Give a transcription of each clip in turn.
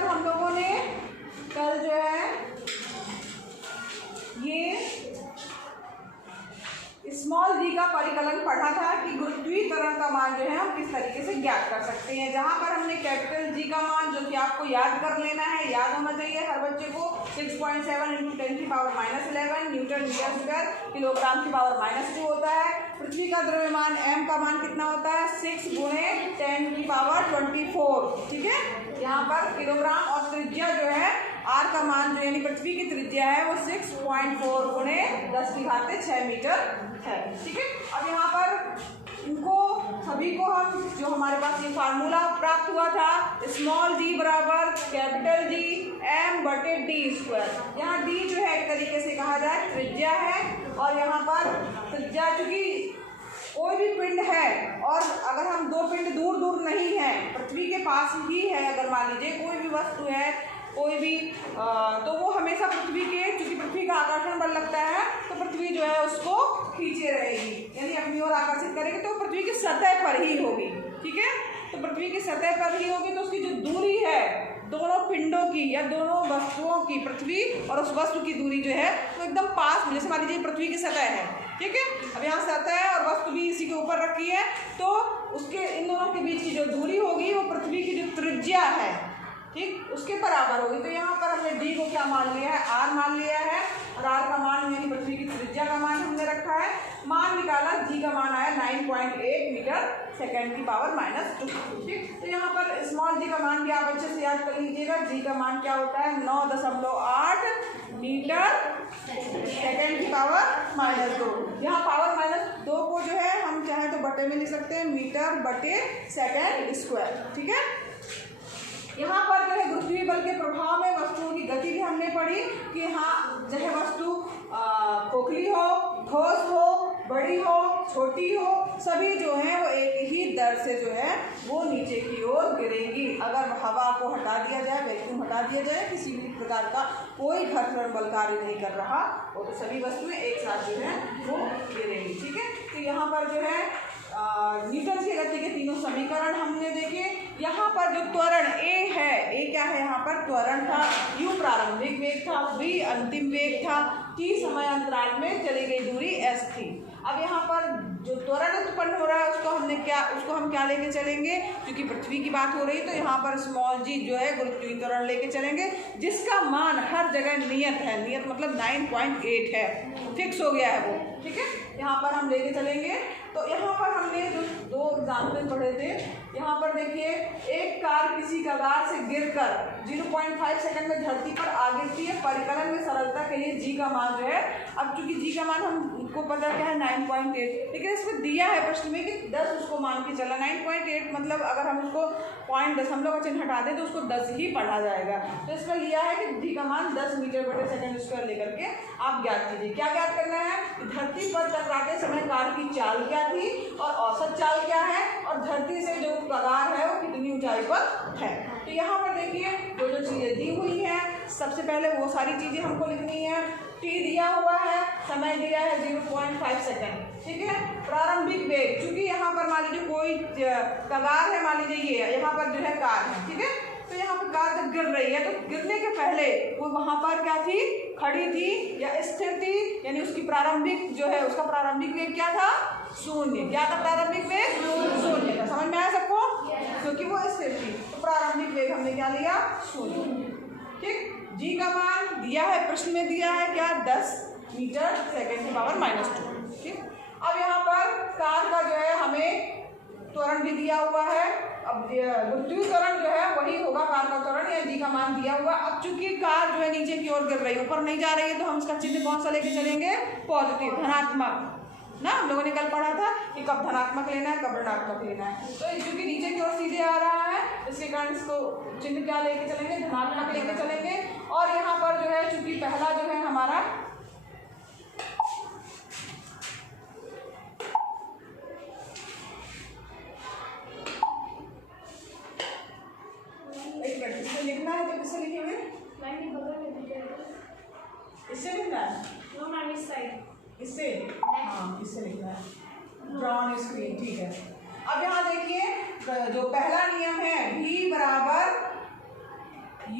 पर हम लोगों ने कल जो है ये स्मॉल जी का परिकलन पढ़ा था कि गुरुत्वीय त्वरण का मान जो है हम किस तरीके से ज्ञात कर सकते हैं, जहां पर हमने कैपिटल जी का मान जो कि आपको याद कर लेना है, याद होना चाहिए हर बच्चे को 6.7 × 10⁻11 न्यूटन मीटर स्क्वायर किलोग्राम की पावर -2 होता है। पृथ्वी का द्रव्यमान m का मान कितना होता है 6 × 10⁻24, ठीक है। यहाँ पर किलोग्राम और त्रिज्या जो है r का मान जो यानी पृथ्वी की त्रिज्या है वो 6.4 × 10⁶ मीटर है, ठीक है। अब यहाँ पर इनको सभी को हम जो हमारे पास ये फार्मूला प्राप्त हुआ था स्मॉल जी बराबर कैपिटल जी m/d²। यहाँ d जो है एक तरीके से कहा जाए त्रिज्या है, और यहाँ पर त्रिज्या चूंकि कोई भी पिंड है और अगर हम दो पिंड दूर दूर नहीं है, पृथ्वी के पास ही है, अगर मान लीजिए कोई भी वस्तु है कोई भी तो वो हमेशा पृथ्वी के, क्योंकि पृथ्वी का आकर्षण बल लगता है तो पृथ्वी जो है उसको खींचे रहेगी, यानी अपनी ओर आकर्षित करेगी, तो पृथ्वी की सतह पर ही होगी, ठीक है। तो पृथ्वी की सतह पर ही होगी तो उसकी जो दूरी है दोनों पिंडों की या दोनों वस्तुओं की, पृथ्वी और उस वस्तु की दूरी जो है वो एकदम पास में, जैसे मान लीजिए पृथ्वी की सतह है, ठीक है। अब यहाँ सतह है और वस्तु भी इसी के ऊपर रखी है, तो उसके इन दोनों के बीच की जो दूरी होगी वो पृथ्वी की जो त्रिज्या है, ठीक, उसके बराबर होगी। तो यहाँ पर हमने d को क्या मान लिया है, r मान लिया है, और r का मान यानी पृथ्वी की त्रिज्या का मान हमने रखा है। मान निकाला, g का मान आया 9.8 मीटर सेकेंड की पावर -2, ठीक। तो यहाँ पर स्मॉल g का मान भी आप अच्छे से याद कर लीजिएगा, g का मान क्या होता है 9.8 मीटर सेकेंड की पावर -2। यहाँ पावर -2 को जो है हम चाहे तो बटे में लिख सकते हैं, मीटर/सेकेंड², ठीक है। यहाँ पर जो है गुरुत्वीय बल के प्रभाव में वस्तुओं की गति भी हमने पढ़ी कि हाँ चाहे वस्तु खोखली हो, ठोस हो, बड़ी हो, छोटी हो, सभी जो है वो एक ही दर से जो है वो नीचे की ओर गिरेंगी। अगर हवा को हटा दिया जाए, वैक्यूम हटा दिया जाए, किसी भी प्रकार का कोई घर्षण बल कार्य नहीं कर रहा, वो तो सभी वस्तुएं एक साथ जो है वो गिरेंगी, ठीक है। तो यहाँ पर जो है न्यूटन की गति के तीनों समीकरण हमने देखे। यहाँ पर जो त्वरण a है, a क्या है यहाँ पर त्वरण था, u प्रारंभिक वेग था, v अंतिम वेग था, t समय अंतराल में चली गई दूरी s थी। अब यहाँ पर जो त्वरण उत्पन्न हो रहा है उसको हम क्या लेके चलेंगे, क्योंकि पृथ्वी की बात हो रही है तो यहाँ पर स्मॉल g जो है गुरुत्वीय त्वरण लेके चलेंगे, जिसका मान हर जगह नियत है, नियत मतलब 9.8 है, फिक्स हो गया है वो, ठीक है। यहाँ पर हम लेके चलेंगे। तो यहाँ पर हमने जो 2 एग्जाम्पल पढ़े थे, यहाँ पर देखिए एक कार किसी कगार से गिरकर 0.5 सेकंड में धरती पर आ गिरती है। परिकलन में सरलता के लिए g का मान जो है, अब चूंकि g का मान हमको पता क्या है 9.8, लेकिन इसमें दिया है प्रश्न में कि 10 उसको मान के चला। 9.8 मतलब अगर हम उसको पॉइंट दशमलव का चिन्ह हटा दें तो उसको 10 ही पढ़ा जाएगा। तो इसमें लिया है कि g का मान 10 मीटर/सेकंड² लेकर के आप ज्ञात कीजिए। क्या ज्ञात करना है, धरती पर टकराते समय कार की चाल क्या थी और औसत चाल क्या है, और धरती से जो कगार है वो कितनी ऊंचाई पर है। तो यहाँ पर देखिए जो चीज़ें दी हुई हैं, सबसे पहले वो सारी चीज़ें हमको लिखनी है। t दिया हुआ है, समय दिया है 0.5 सेकंड, ठीक है। प्रारंभिक वेग, चूंकि यहाँ पर मान लीजिए कोई कगार है, मान लीजिए ये यहाँ पर जो है कार है, ठीक है। तो यहाँ पर कार जब गिर रही है तो गिरने के पहले वो वहाँ पर क्या थी, खड़ी थी या स्थिर थी, यानी उसकी प्रारंभिक जो है उसका प्रारंभिक वेग क्या था, 0। क्या था प्रारंभिक वेग, 0 था। समझ में आया सबको, क्योंकि वो स्थिर थी तो प्रारंभिक वेग हमने क्या लिया, 0, ठीक। g का मान दिया है, प्रश्न में दिया है क्या 10 मीटर/सेकंड की पावर -2, ठीक। अब यहाँ पर कार का जो है हमें त्वरण भी दिया हुआ है। अब गुरुत्वीय त्वरण जो है वही होगा कार का त्वरण, या g का मान दिया हुआ। अब चूंकि कार जो है नीचे की ओर गिर रही है, ऊपर नहीं जा रही है, तो हम इसका चिन्ह कौन सा लेके चलेंगे, पॉजिटिव, धनात्मक ना। हम लोगों ने कल पढ़ा था कि कब धनात्मक लेना है, कब ऋणात्मक लेना है। तो चूंकि नीचे की ओर सीधे आ रहा है, इसके कारण इसको चिन्ह क्या लेके चलेंगे, धनात्मक लेके चलेंगे। और यहाँ पर जो है चूंकि पहला जो है हमारा लिखना है, तो किससे लिखेंगे, इससे लिखना है, इससे, हाँ इससे लिखना है, ड्रॉ ऑन स्क्रीन, ठीक है। अब यहाँ देखिए जो पहला नियम है v बराबर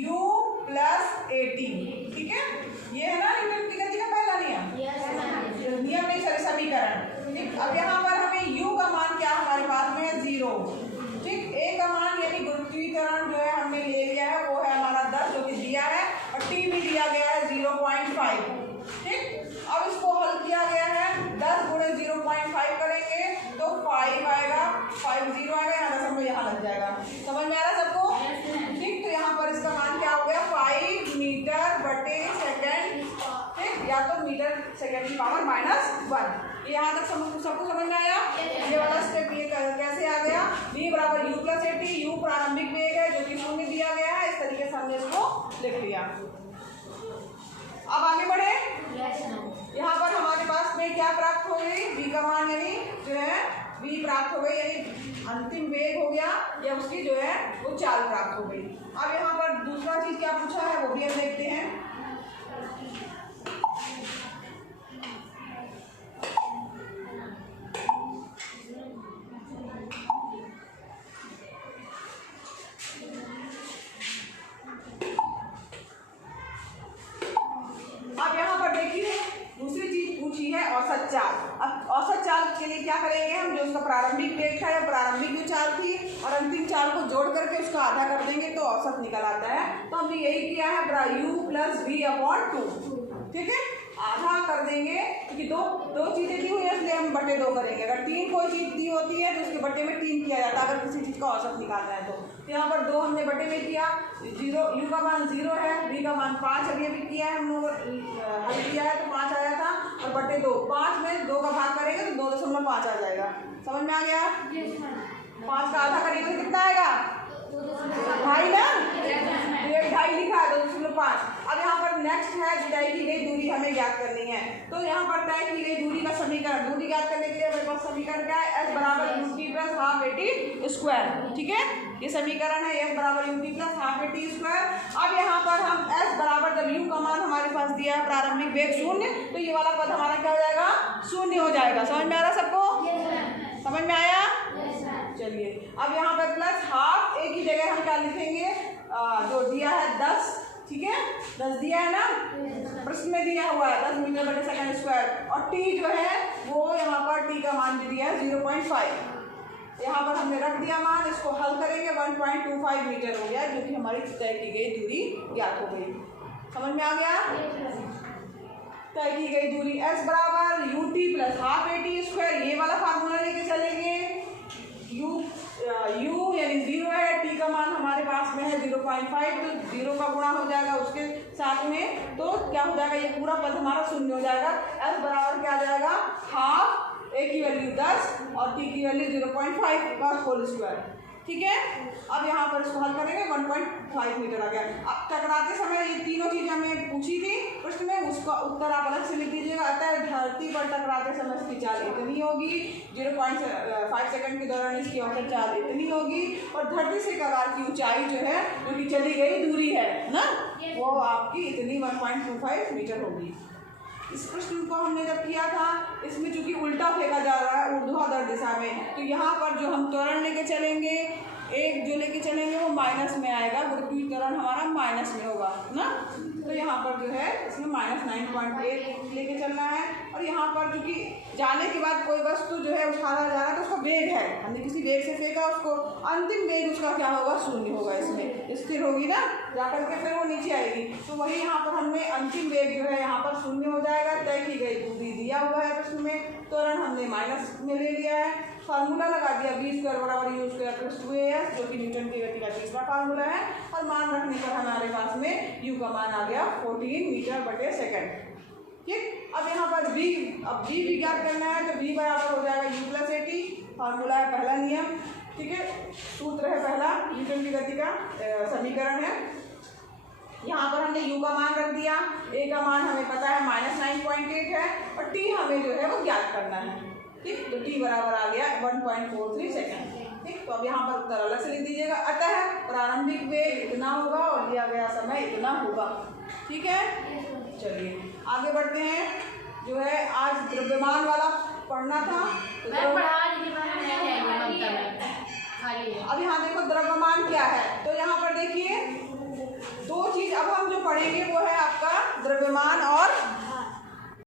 u प्लस AT। ठीक है, ये है ना न्यूटन की गति का पहला नियम। नियम नहीं सॉरी समीकरण। ठीक, अब यहाँ पर हमें u का मान क्या हमारे पास में है 0। ठीक, a का मान यानी गुरुत्वीय त्वरण जो है हमने ले लिया है वो है हमारा 10 जो कि दिया है, और t भी दिया गया है 0.5। ठीक, अब इसको हल किया गया है 10 गुणे 0.5 करेंगे तो 5 आएगा, 5 0 आएगा, यहाँ दशमलव यहाँ लग जाएगा। समझ में आ रहा है सबको? ठीक, तो यहाँ पर इसका मान क्या हो गया 5 मीटर बटे सेकेंड। ठीक, या तो मीटर सेकेंड की पावर -1। यहाँ तक सबको समझ में आया? ये वाला स्टेप ये कैसे आ गया, v बराबर u प्लस AT। u प्रारंभिक वेग है जो कि 0 दिया गया है, इस तरीके से हमने इसको लिख लिया। अब आगे बढ़े। यहाँ पर हमारे पास में क्या प्राप्त हो गई, v का मान यानी जो है v प्राप्त हो गई, यानी अंतिम वेग हो गया या उसकी जो है वो चाल प्राप्त हो गई। अब यहाँ पर दूसरा चीज क्या पूछा है वो भी हम देखते हैं। अब यहाँ पर देखिए दूसरी चीज पूछी है औसत चाल। अब औसत चाल के लिए क्या करेंगे हम, जो उसका प्रारंभिक वेग था या प्रारंभिक जो चाल थी और अंतिम चाल को जोड़ करके उसका आधा कर देंगे तो औसत निकल आता है। तो हमने यही किया है u प्लस v/2। ठीक है, आधा कर देंगे क्योंकि दो चीजें दी हुई है इसलिए हम बटे 2 करेंगे। अगर 3 कोई चीज दी होती है तो उसके बटे में 3 किया जाता है अगर किसी चीज का औसत निकालना है तो यहाँ पर 2 हमने बटे में किया। 0 u का मान 0 है, v का मान 5 अभी अभी किया है हम लोग, हल किया है तो 5 आया था, और बटे 2, 5 में 2 का भाग करेंगे तो 2.5 आ जाएगा। समझ में आ गया? 5 का आधा करेंगे तो कितना आएगा, 2.5 ना, 2.5 लिखा है 2.5। अब यहाँ पर नेक्स्ट है तय की गई दूरी हमें ज्ञात करनी है। तो यहाँ पर तय की गई दूरी का समीकरण, दूरी ज्ञात करने के लिए हमारे पास समीकरण क्या है, s बराबर ut plus half AT square. ठीक है, ये समीकरण है s बराबर ut plus half AT square. अब यहाँ पर हम s बराबर जब u का मान हमारे पास दिया है प्रारंभिक वेग 0 तो ये वाला पद हमारा क्या हो जाएगा, 0 हो जाएगा। समझ में आ रहा सबको? समझ में आया? चलिए, अब यहाँ पर प्लस हाफ a की जगह हम क्या लिखेंगे, जो दिया है 10। ठीक है, 10 दिया है ना, प्रश्न में दिया हुआ है 10 मीटर बटे सेकंड स्क्वायर, और t जो है वो यहाँ पर t का मान भी दिया है 0.5। यहाँ पर हमने रख दिया मान, इसको हल करेंगे 1.25 मीटर हो गया जो कि हमारी तय की गई दूरी ज्ञात हो गई। समझ में आ गया? तय की गई दूरी s बराबर ut plus half AT square, ये वाला फार्मूला लेके चलेंगे। u यानी 0 है, t का मान हमारे पास में है 0.5 तो 0 का गुणा हो जाएगा उसके साथ में, तो क्या हो जाएगा, ये पूरा पद हमारा 0 हो जाएगा। s बराबर क्या आ जाएगा, हाफ a की वैल्यू 10 और t की वैल्यू 0.5 का होल स्क्वायर। ठीक है, अब यहाँ पर इसको हल करेंगे 1.5 मीटर आ गया। अब टकराते समय ये तीनों चीजें हमें पूछी थी प्रश्न में, उसका उत्तर आप अलग से लिख दीजिएगा। अतः धरती पर टकराते समय इसकी चाल इतनी होगी, 0.5 सेकंड के दौरान इसकी औसत चाल इतनी होगी, और धरती से कगार की ऊंचाई जो है जो कि चली गई दूरी है ना, वो आपकी इतनी 1.25 मीटर होगी। इस प्रश्न को हमने जब किया था इसमें चूंकि उल्टा फेंका जा रहा है ऊर्ध्वाधर दिशा में, तो यहाँ पर जो हम त्वरण लेके चलेंगे, एक जो लेके चलेंगे वो माइनस में आएगा, गुरुत्वीय त्वरण हमारा माइनस में होगा ना, तो यहाँ पर जो है इसमें -9.8 लेके चलना है। और यहाँ पर चूंकि जाने के बाद कोई वस्तु जो है उठाया जा रहा है तो उसका वेग है, हमने किसी वेग से फेंका उसको, अंतिम वेग उसका क्या होगा, 0 होगा, इसमें स्थिर होगी ना, जाकर के फिर वो नीचे आएगी। तो वही यहाँ पर हमने अंतिम वेग जो है यहाँ पर 0 हो जाएगा। तय की गई दूरी दिया हुआ है प्रश्न में, त्वरण हमने माइनस में ले लिया है, फार्मूला लगा दिया v² बराबर u² प्लस 2as जो कि न्यूटन की गति का तीसरा फार्मूला है, और मान रखने पर हमारे पास में u का मान आ गया 14 मीटर बटे सेकंड। ठीक, अब यहाँ पर v भी ज्ञात करना है तो v बराबर हो जाएगा u प्लस AT, फार्मूला है पहला नियम। ठीक है, सूत्र है पहला न्यूटन की गति का समीकरण है। यहाँ पर हमने u का मान रख दिया, a का मान हमें पता है -9.8 है, और t हमें जो है वो ज्ञात करना है। ठीक, तो t बराबर आ गया 1.43 सेकंड। ठीक, तो अब यहाँ पर उत्तर अलग से लिख दीजिएगा। अतः प्रारंभिक वेग इतना होगा और दिया गया समय इतना होगा। ठीक है, चलिए आगे बढ़ते हैं। जो है आज द्रव्यमान वाला पढ़ना था, तो अब यहाँ देखो द्रव्यमान क्या है, तो यहाँ पर देखिए पढ़ेंगे वो है आपका द्रव्यमान और